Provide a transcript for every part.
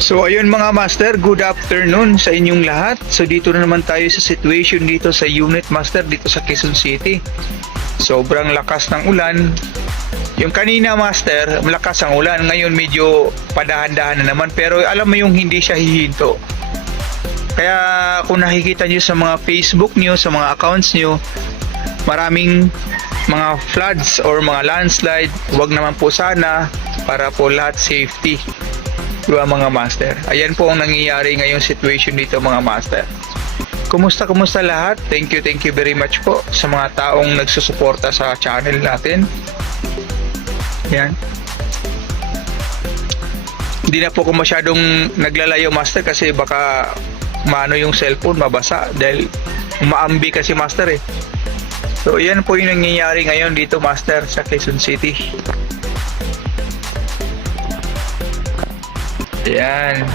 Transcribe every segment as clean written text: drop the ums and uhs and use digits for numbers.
So ayun mga master, good afternoon sa inyong lahat. So dito na naman tayo sa situation dito sa unit master dito sa Quezon City. Sobrang lakas ng ulan. Yung kanina master, malakas ang ulan. Ngayon medyo padahan-dahan na naman. Pero alam mo yung hindi siya hihinto. Kaya kung nakikita nyo sa mga Facebook nyo, sa mga accounts nyo, maraming mga floods or mga landslide. Huwag naman po sana, para po lahat safety. Diba mga master? Ayan po ang nangyayari ngayong situation dito mga master. Kumusta lahat? Thank you very much po sa mga taong nagsusuporta sa channel natin. Ayan. Hindi na po ko masyadong naglalayo master kasi baka maano yung cellphone, mabasa dahil umaambi kasi master eh. So ayan po yung nangyayari ngayon dito master sa Quezon City. Ayan.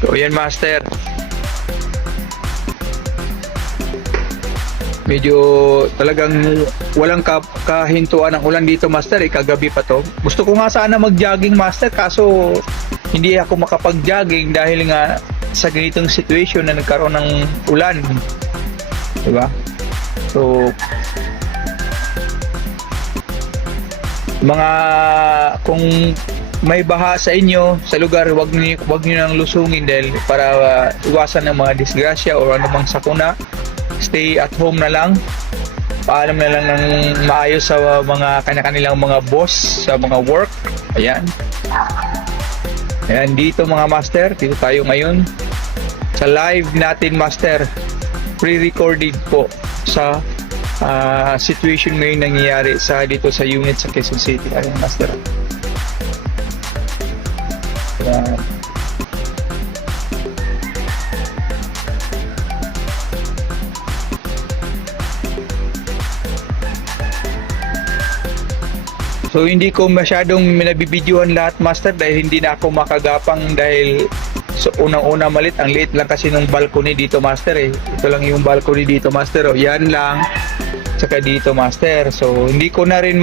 So ayan master. Medyo talagang walang kahintuan ng ulan dito master eh, kagabi pa to. Gusto ko nga sana mag-jogging master kaso hindi ako makapag-jogging dahil nga sa ganitong situation na nagkaroon ng ulan. Diba? So mga kung may baha sa inyo sa lugar, wag niyo nang lusungin dahil para iwasan ng mga disgrasya o anumang sakuna. Stay at home na lang. Paalam na lang ng maayos sa mga kanya-kanilang mga boss sa mga work. Ayan. Ayan dito mga master, dito tayo ngayon sa live natin master. Pre-recorded po sa situation ngayon nangyayari sa dito sa unit sa Quezon City. Ayan master. Ayan. So hindi ko masyadong nabibidyohan lahat master dahil hindi na ako makagapang dahil so unang-una malit, ang liit lang kasi ng balcony dito master eh. Ito lang yung balcony dito master oh. Yan lang. Tsaka dito master. So hindi ko na rin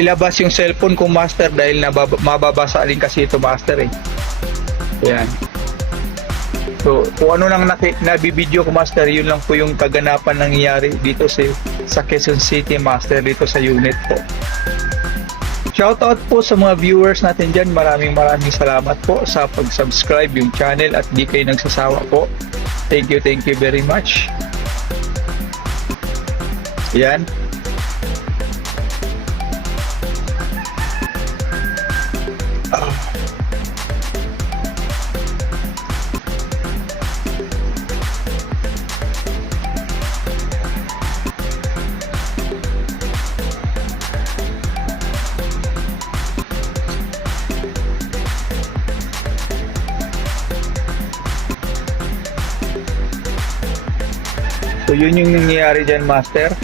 ilabas yung cellphone ko master dahil mababasa rin kasi ito master eh. Yan. So kung ano lang nabibidyo ko master, yun lang po yung kaganapan nangyayari dito sa Quezon City master dito sa unit po. Shoutout po sa mga viewers natin dyan. Maraming salamat po sa pag-subscribe yung channel at di kayo nagsasawa po. Thank you very much. Yan. So yun yung nangyayari dyan master.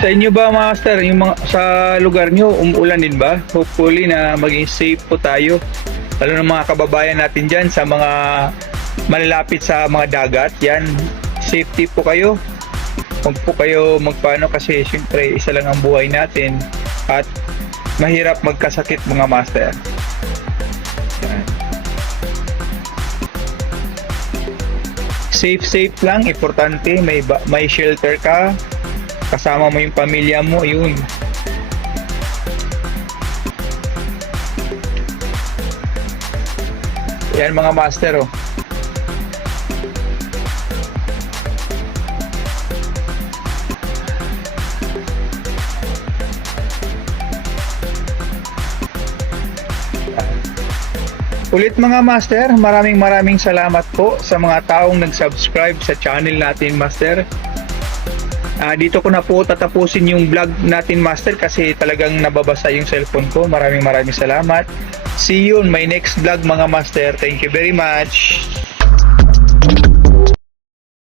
Sa inyo ba master, yung sa lugar nyo, umuulan din ba? Hopefully na maging safe po tayo. Lalo ng mga kababayan natin dyan sa mga malalapit sa mga dagat. Yan, safety po kayo. Huwag po kayo magpaano kasi syempre isa lang ang buhay natin. At mahirap magkasakit mga master. Yan. Safe lang, importante. May shelter ka. Kasama mo yung pamilya mo, yun. Yan mga master, oh. Ulit mga master, maraming salamat po sa mga taong nag-subscribe sa channel natin master. Dito ko na po tatapusin yung vlog natin master kasi talagang nababasa yung cellphone ko. Maraming salamat. See you on my next vlog mga master. Thank you very much.